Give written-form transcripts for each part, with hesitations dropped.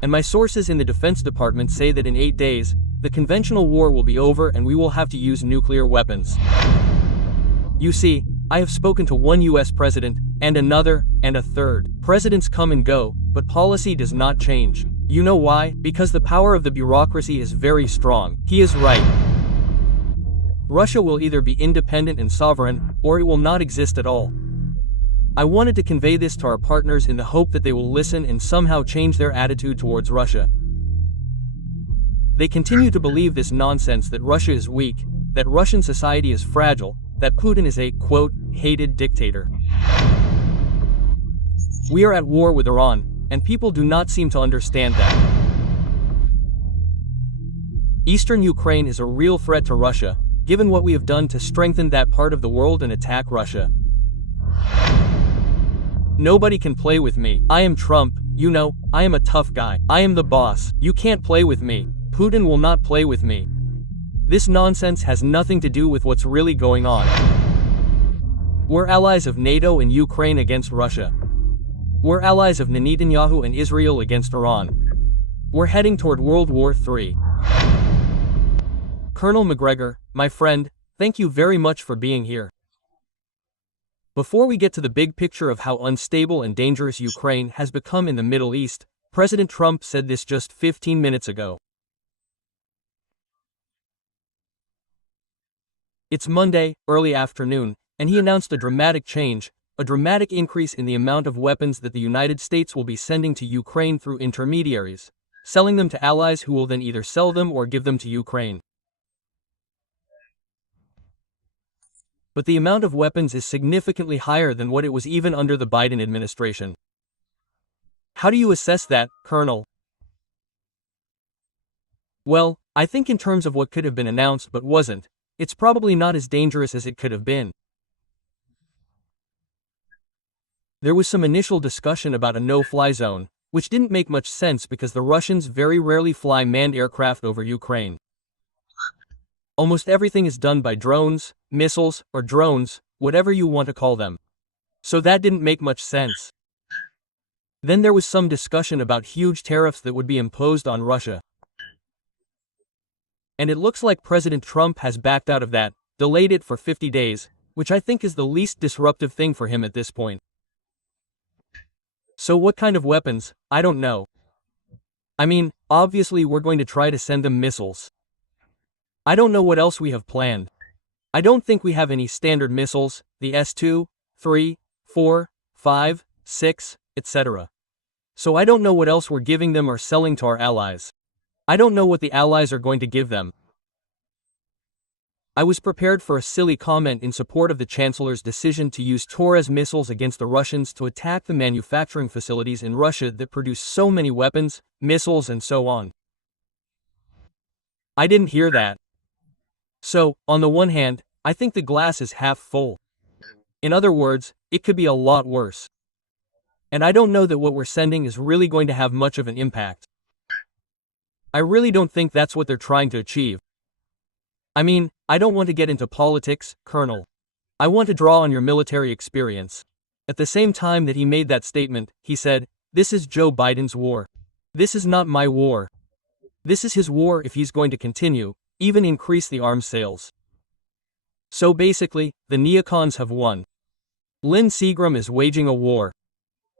And my sources in the Defense Department say that in 8 days, the conventional war will be over and we will have to use nuclear weapons. You see, I have spoken to one US president, and another, and a third. Presidents come and go, but policy does not change. You know why? Because the power of the bureaucracy is very strong. He is right. Russia will either be independent and sovereign, or it will not exist at all. I wanted to convey this to our partners in the hope that they will listen and somehow change their attitude towards Russia. They continue to believe this nonsense that Russia is weak, that Russian society is fragile, that Putin is a, quote, hated dictator. We are at war with Iran, and people do not seem to understand that. Eastern Ukraine is a real threat to Russia, given what we have done to strengthen that part of the world and attack Russia. Nobody can play with me. I am Trump, you know, I am a tough guy. I am the boss. You can't play with me. Putin will not play with me. This nonsense has nothing to do with what's really going on. We're allies of NATO and Ukraine against Russia. We're allies of Netanyahu and Israel against Iran. We're heading toward World War III. Colonel Macgregor, my friend, thank you very much for being here. Before we get to the big picture of how unstable and dangerous Ukraine has become in the Middle East, President Trump said this just 15 minutes ago. It's Monday, early afternoon, and he announced a dramatic change, a dramatic increase in the amount of weapons that the United States will be sending to Ukraine through intermediaries, selling them to allies who will then either sell them or give them to Ukraine. But the amount of weapons is significantly higher than what it was even under the Biden administration. How do you assess that, Colonel? Well, I think in terms of what could have been announced but wasn't, it's probably not as dangerous as it could have been. There was some initial discussion about a no-fly zone, which didn't make much sense because the Russians very rarely fly manned aircraft over Ukraine. Almost everything is done by drones, missiles, or drones, whatever you want to call them. So that didn't make much sense. Then there was some discussion about huge tariffs that would be imposed on Russia. And it looks like President Trump has backed out of that, delayed it for 50 days, which I think is the least disruptive thing for him at this point. So what kind of weapons? I don't know. I mean, obviously we're going to try to send them missiles. I don't know what else we have planned. I don't think we have any standard missiles, the S-2, 3, 4, 5, 6, etc. So I don't know what else we're giving them or selling to our allies. I don't know what the allies are going to give them. I was prepared for a silly comment in support of the Chancellor's decision to use Taurus missiles against the Russians to attack the manufacturing facilities in Russia that produce so many weapons, missiles and so on. I didn't hear that. So, on the one hand, I think the glass is half full. In other words, it could be a lot worse. And I don't know that what we're sending is really going to have much of an impact. I really don't think that's what they're trying to achieve. I mean, I don't want to get into politics, Colonel. I want to draw on your military experience. At the same time that he made that statement, he said, "This is Joe Biden's war. This is not my war. This is his war if he's going to continue, even increase the arms sales." So basically, the neocons have won. Lynn Seagram is waging a war.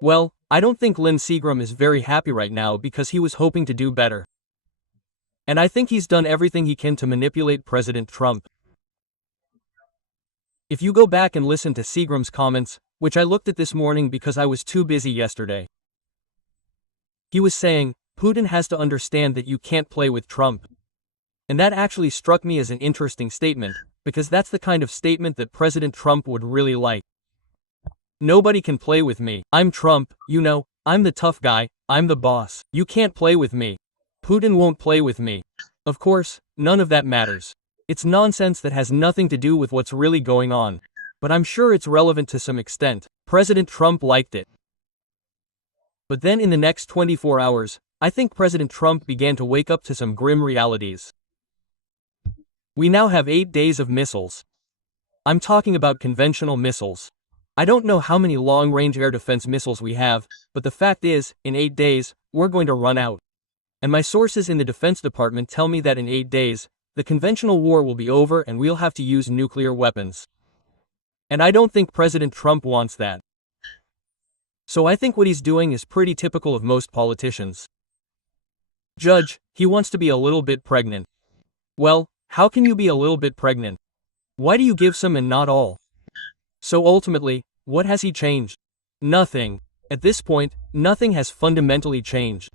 Well, I don't think Lynn Seagram is very happy right now because he was hoping to do better. And I think he's done everything he can to manipulate President Trump. If you go back and listen to Seagram's comments, which I looked at this morning because I was too busy yesterday, he was saying, Putin has to understand that you can't play with Trump. And that actually struck me as an interesting statement, because that's the kind of statement that President Trump would really like. Nobody can play with me. I'm Trump, you know, I'm the tough guy, I'm the boss. You can't play with me. Putin won't play with me. Of course, none of that matters. It's nonsense that has nothing to do with what's really going on. But I'm sure it's relevant to some extent. President Trump liked it. But then in the next 24 hours, I think President Trump began to wake up to some grim realities. We now have 8 days of missiles. I'm talking about conventional missiles. I don't know how many long-range air defense missiles we have, but the fact is, in 8 days, we're going to run out. And my sources in the Defense Department tell me that in 8 days, the conventional war will be over and we'll have to use nuclear weapons. And I don't think President Trump wants that. So I think what he's doing is pretty typical of most politicians. Judge, he wants to be a little bit pregnant. Well, how can you be a little bit pregnant? Why do you give some and not all? So ultimately, what has he changed? Nothing. At this point, nothing has fundamentally changed.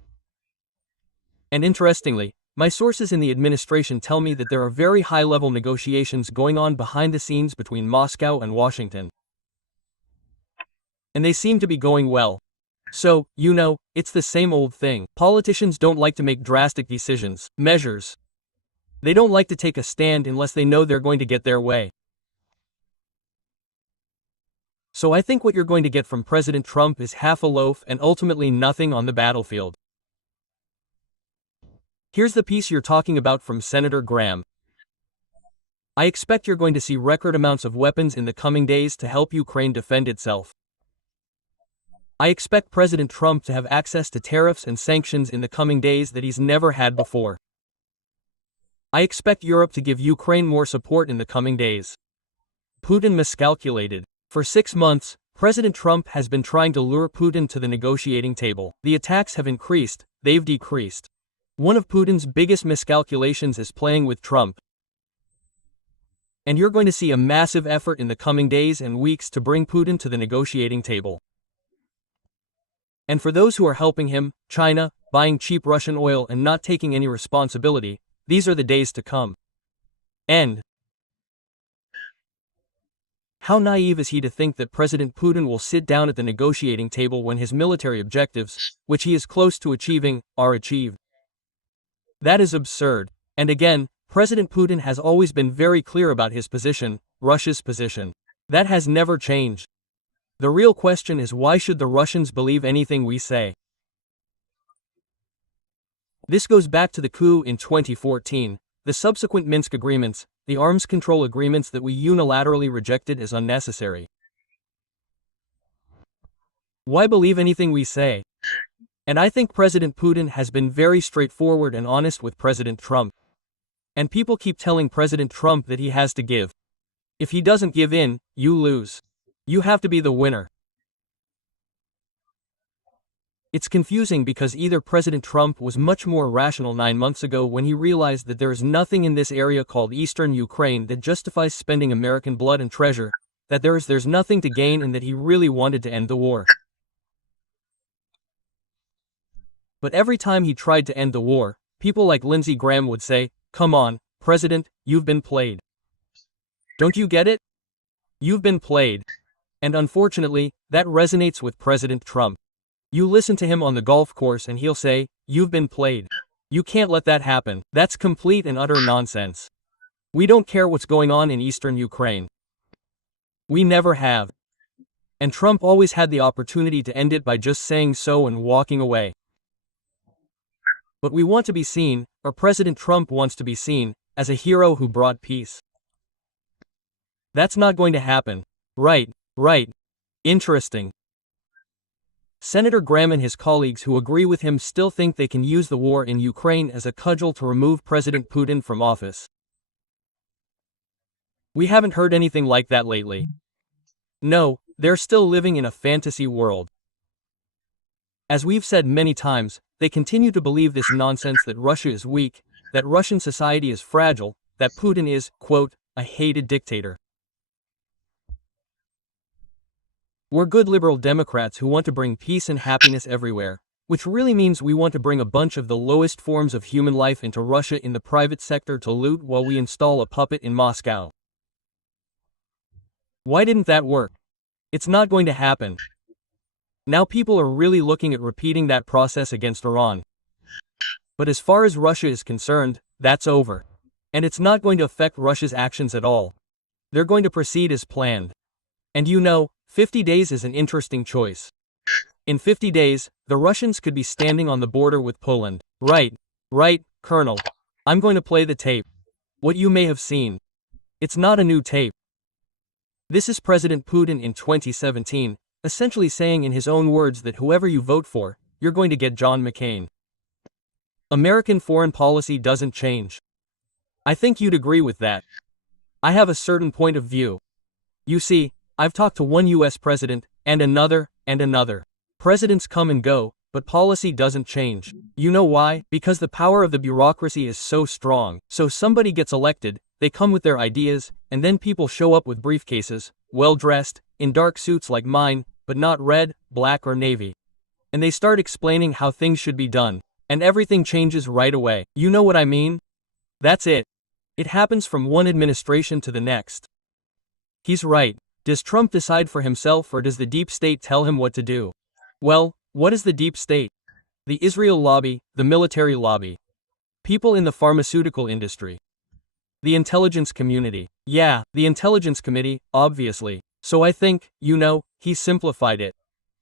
And interestingly, my sources in the administration tell me that there are very high-level negotiations going on behind the scenes between Moscow and Washington. And they seem to be going well. So, it's the same old thing. Politicians don't like to make drastic measures. They don't like to take a stand unless they know they're going to get their way. So I think what you're going to get from President Trump is half a loaf and ultimately nothing on the battlefield. Here's the piece you're talking about from Senator Graham. I expect you're going to see record amounts of weapons in the coming days to help Ukraine defend itself. I expect President Trump to have access to tariffs and sanctions in the coming days that he's never had before. I expect Europe to give Ukraine more support in the coming days. Putin miscalculated. For 6 months, President Trump has been trying to lure Putin to the negotiating table. The attacks have increased, they've decreased. One of Putin's biggest miscalculations is playing with Trump. And you're going to see a massive effort in the coming days and weeks to bring Putin to the negotiating table. And for those who are helping him, China, buying cheap Russian oil and not taking any responsibility, these are the days to come. And how naive is he to think that President Putin will sit down at the negotiating table when his military objectives, which he is close to achieving, are achieved? That is absurd. And again, President Putin has always been very clear about his position, Russia's position. That has never changed. The real question is, why should the Russians believe anything we say? This goes back to the coup in 2014, the subsequent Minsk agreements, the arms control agreements that we unilaterally rejected as unnecessary. Why believe anything we say? And I think President Putin has been very straightforward and honest with President Trump. And people keep telling President Trump that he has to give. If he doesn't give in, you lose. You have to be the winner. It's confusing because either President Trump was much more rational 9 months ago when he realized that there is nothing in this area called Eastern Ukraine that justifies spending American blood and treasure, that there's nothing to gain, and that he really wanted to end the war. But every time he tried to end the war, people like Lindsey Graham would say, "Come on, President, you've been played. Don't you get it? You've been played." And unfortunately, that resonates with President Trump. You listen to him on the golf course and he'll say, "You've been played. You can't let that happen. That's complete and utter nonsense. We don't care what's going on in Eastern Ukraine. We never have." And Trump always had the opportunity to end it by just saying so and walking away. But we want to be seen, or President Trump wants to be seen, as a hero who brought peace. That's not going to happen. Right. Interesting. Senator Graham and his colleagues who agree with him still think they can use the war in Ukraine as a cudgel to remove President Putin from office. We haven't heard anything like that lately. No, they're still living in a fantasy world. As we've said many times, they continue to believe this nonsense that Russia is weak, that Russian society is fragile, that Putin is, quote, a hated dictator. We're good liberal Democrats who want to bring peace and happiness everywhere, which really means we want to bring a bunch of the lowest forms of human life into Russia in the private sector to loot while we install a puppet in Moscow. Why didn't that work? It's not going to happen. Now people are really looking at repeating that process against Iran. But as far as Russia is concerned, that's over. And it's not going to affect Russia's actions at all. They're going to proceed as planned. And 50 days is an interesting choice. In 50 days, the Russians could be standing on the border with Poland. Right, Colonel. I'm going to play the tape. What you may have seen. It's not a new tape. This is President Putin in 2017, essentially saying in his own words that whoever you vote for, you're going to get John McCain. American foreign policy doesn't change. I think you'd agree with that. I have a certain point of view. You see, I've talked to one US president, and another, and another. Presidents come and go, but policy doesn't change. You know why? Because the power of the bureaucracy is so strong. So somebody gets elected, they come with their ideas, and then people show up with briefcases, well-dressed, in dark suits like mine, but not red, black or navy. And they start explaining how things should be done. And everything changes right away. You know what I mean? That's it. It happens from one administration to the next. He's right. Does Trump decide for himself or does the deep state tell him what to do? Well, what is the deep state? The Israel lobby, the military lobby. People in the pharmaceutical industry. The intelligence community. Yeah, the intelligence committee, obviously. So I think, he simplified it.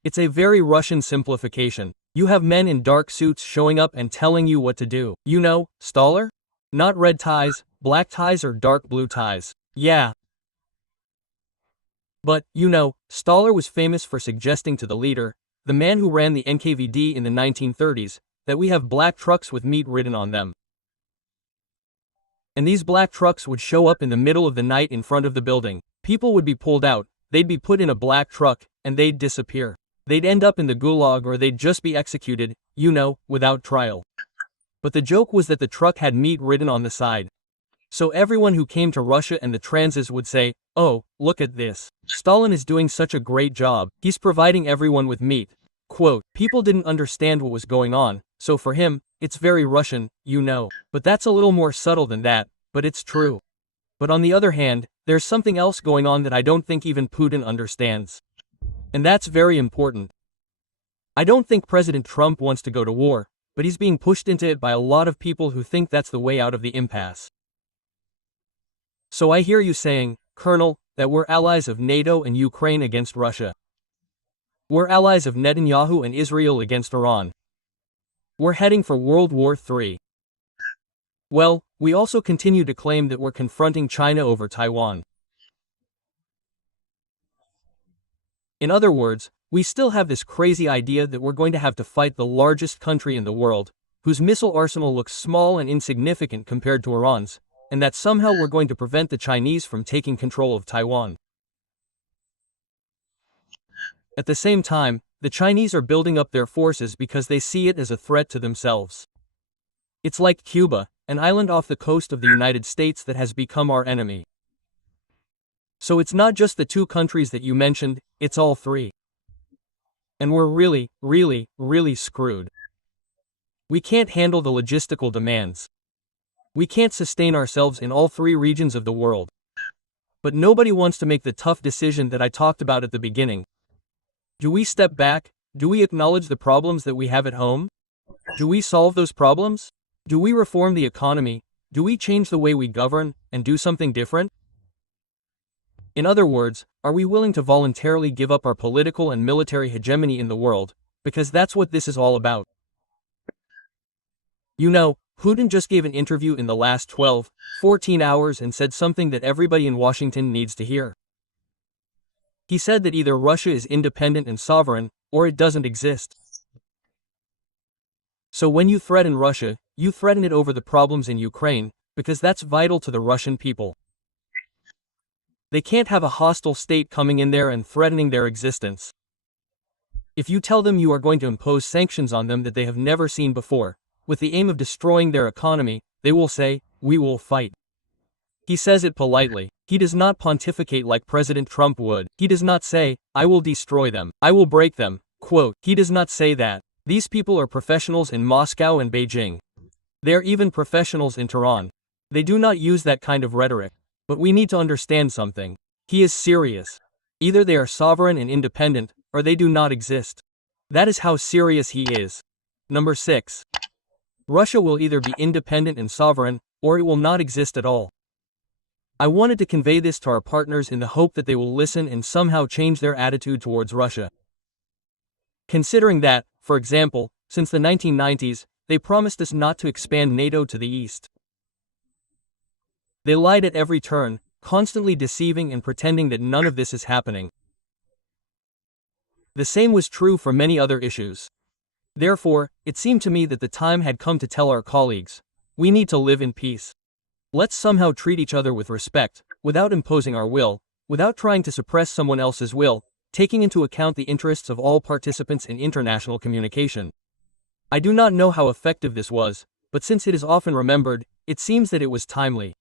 It's a very Russian simplification. You have men in dark suits showing up and telling you what to do. Staller? Not red ties, black ties or dark blue ties. Yeah. But, Staller was famous for suggesting to the leader, the man who ran the NKVD in the 1930s, that we have black trucks with meat written on them. And these black trucks would show up in the middle of the night in front of the building. People would be pulled out, they'd be put in a black truck, and they'd disappear. They'd end up in the gulag or they'd just be executed, without trial. But the joke was that the truck had meat written on the side. So everyone who came to Russia and the transes would say, "Oh, look at this. Stalin is doing such a great job. He's providing everyone with meat." Quote, people didn't understand what was going on, so for him, it's very Russian, But that's a little more subtle than that, but it's true. But on the other hand, there's something else going on that I don't think even Putin understands. And that's very important. I don't think President Trump wants to go to war, but he's being pushed into it by a lot of people who think that's the way out of the impasse. So I hear you saying, Colonel, that we're allies of NATO and Ukraine against Russia. We're allies of Netanyahu and Israel against Iran. We're heading for World War III. Well, we also continue to claim that we're confronting China over Taiwan. In other words, we still have this crazy idea that we're going to have to fight the largest country in the world, whose missile arsenal looks small and insignificant compared to Iran's, and that somehow we're going to prevent the Chinese from taking control of Taiwan. At the same time, the Chinese are building up their forces because they see it as a threat to themselves. It's like Cuba, an island off the coast of the United States that has become our enemy. So it's not just the two countries that you mentioned, it's all three. And we're really, really, really screwed. We can't handle the logistical demands. We can't sustain ourselves in all three regions of the world. But nobody wants to make the tough decision that I talked about at the beginning. Do we step back? Do we acknowledge the problems that we have at home? Do we solve those problems? Do we reform the economy? Do we change the way we govern, and do something different? In other words, are we willing to voluntarily give up our political and military hegemony in the world, because that's what this is all about? Putin just gave an interview in the last 14 hours and said something that everybody in Washington needs to hear. He said that either Russia is independent and sovereign, or it doesn't exist. So when you threaten Russia, you threaten it over the problems in Ukraine, because that's vital to the Russian people. They can't have a hostile state coming in there and threatening their existence. If you tell them you are going to impose sanctions on them that they have never seen before, with the aim of destroying their economy, they will say, "We will fight." He says it politely. He does not pontificate like President Trump would. He does not say, "I will destroy them. I will break them." Quote, he does not say that. These people are professionals in Moscow and Beijing. They're even professionals in Tehran. They do not use that kind of rhetoric. But we need to understand something. He is serious. Either they are sovereign and independent, or they do not exist. That is how serious he is. Number 6. Russia will either be independent and sovereign, or it will not exist at all. I wanted to convey this to our partners in the hope that they will listen and somehow change their attitude towards Russia. Considering that, for example, since the 1990s, they promised us not to expand NATO to the east. They lied at every turn, constantly deceiving and pretending that none of this is happening. The same was true for many other issues. Therefore, it seemed to me that the time had come to tell our colleagues, we need to live in peace. Let's somehow treat each other with respect, without imposing our will, without trying to suppress someone else's will, taking into account the interests of all participants in international communication. I do not know how effective this was, but since it is often remembered, it seems that it was timely.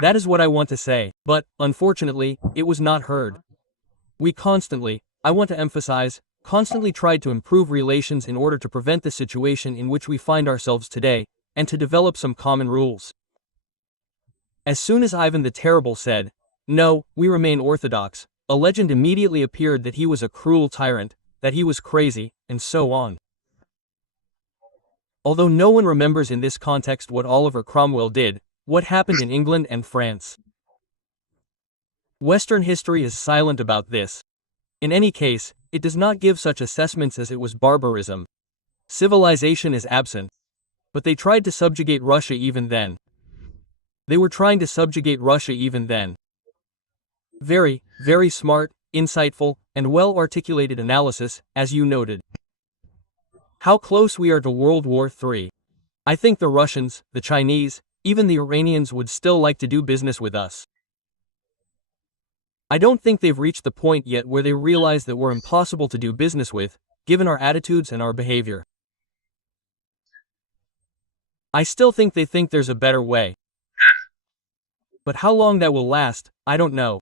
That is what I want to say, but, unfortunately, it was not heard. We constantly, I want to emphasize, constantly tried to improve relations in order to prevent the situation in which we find ourselves today, and to develop some common rules. As soon as Ivan the Terrible said, "No, we remain orthodox," a legend immediately appeared that he was a cruel tyrant, that he was crazy, and so on. Although no one remembers in this context what Oliver Cromwell did, what happened in England and France. Western history is silent about this. In any case, it does not give such assessments as it was barbarism. Civilization is absent. But they tried to subjugate Russia even then. They were trying to subjugate Russia even then. Very, very smart, insightful, and well-articulated analysis, as you noted. How close we are to World War III. I think the Russians, the Chinese, even the Iranians would still like to do business with us. I don't think they've reached the point yet where they realize that we're impossible to do business with, given our attitudes and our behavior. I still think they think there's a better way. But how long that will last, I don't know.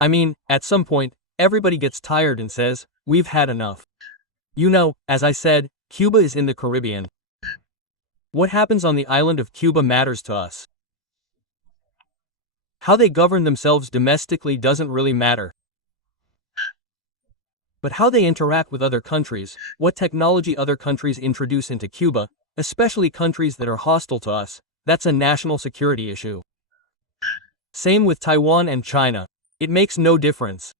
I mean, at some point, everybody gets tired and says, we've had enough. You know, as I said, Cuba is in the Caribbean. What happens on the island of Cuba matters to us. How they govern themselves domestically doesn't really matter. But how they interact with other countries, what technology other countries introduce into Cuba, especially countries that are hostile to us, that's a national security issue. Same with Taiwan and China. It makes no difference.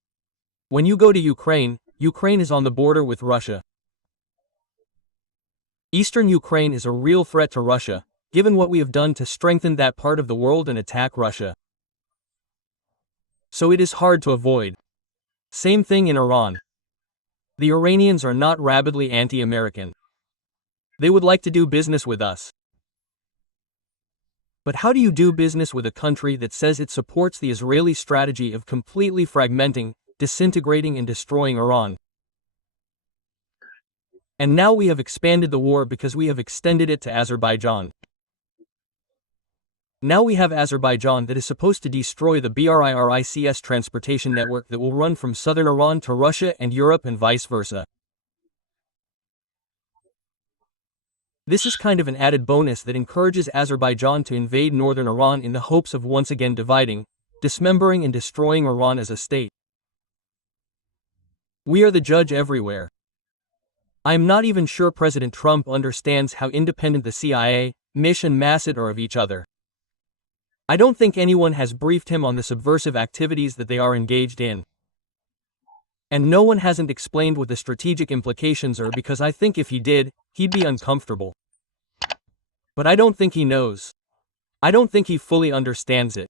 When you go to Ukraine, Ukraine is on the border with Russia. Eastern Ukraine is a real threat to Russia, given what we have done to strengthen that part of the world and attack Russia. So it is hard to avoid. Same thing in Iran. The Iranians are not rabidly anti-American. They would like to do business with us. But how do you do business with a country that says it supports the Israeli strategy of completely fragmenting, disintegrating and destroying Iran? And now we have expanded the war because we have extended it to Azerbaijan. Now we have Azerbaijan that is supposed to destroy the BRICS transportation network that will run from southern Iran to Russia and Europe and vice versa. This is kind of an added bonus that encourages Azerbaijan to invade northern Iran in the hopes of once again dividing, dismembering and destroying Iran as a state. We are the judge everywhere. I am not even sure President Trump understands how independent the CIA, MISH and Mossad are of each other. I don't think anyone has briefed him on the subversive activities that they are engaged in. And no one hasn't explained what the strategic implications are because I think if he did, he'd be uncomfortable. But I don't think he knows. I don't think he fully understands it.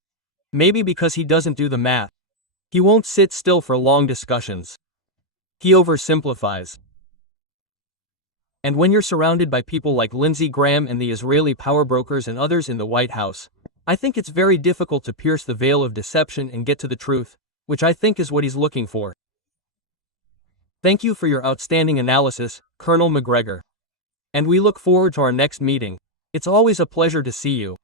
Maybe because he doesn't do the math. He won't sit still for long discussions. He oversimplifies. And when you're surrounded by people like Lindsey Graham and the Israeli power brokers and others in the White House, I think it's very difficult to pierce the veil of deception and get to the truth, which I think is what he's looking for. Thank you for your outstanding analysis, Colonel Macgregor. And we look forward to our next meeting. It's always a pleasure to see you.